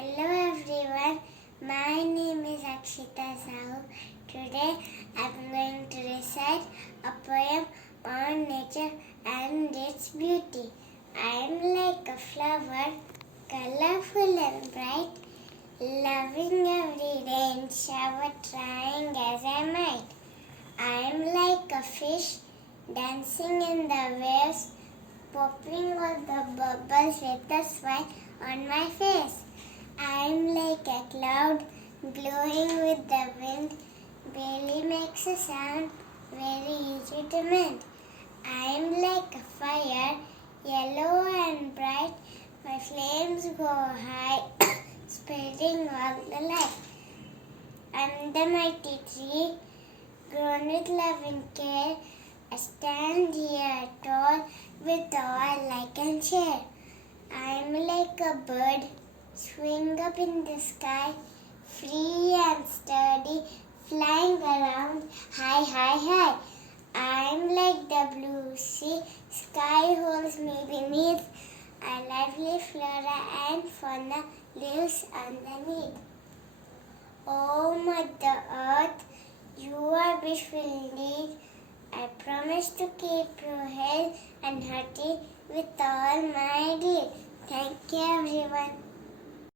Hello everyone, my name is Akshita Sahu. Today I am going to recite a poem on nature and its beauty. I am like a flower, colorful and bright, loving every rain shower, trying as I might. I am like a fish, dancing in the waves, popping all the bubbles with a smile on my face. I am like a cloud, blowing with the wind, barely makes a sound, very easy to mend. I am like a fire, yellow and bright, my flames go high, spreading all the light. I am the mighty tree, grown with loving care, I stand here tall, with all I can share. I am like a bird, swing up in the sky, free and sturdy, flying around high, high, high. I am like the blue sea, sky holds me beneath, a lively flora and fauna lives underneath. Oh, Mother Earth, you are beautiful indeed. I promise to keep you healthy and hearty with all my deed. Thank you, everyone.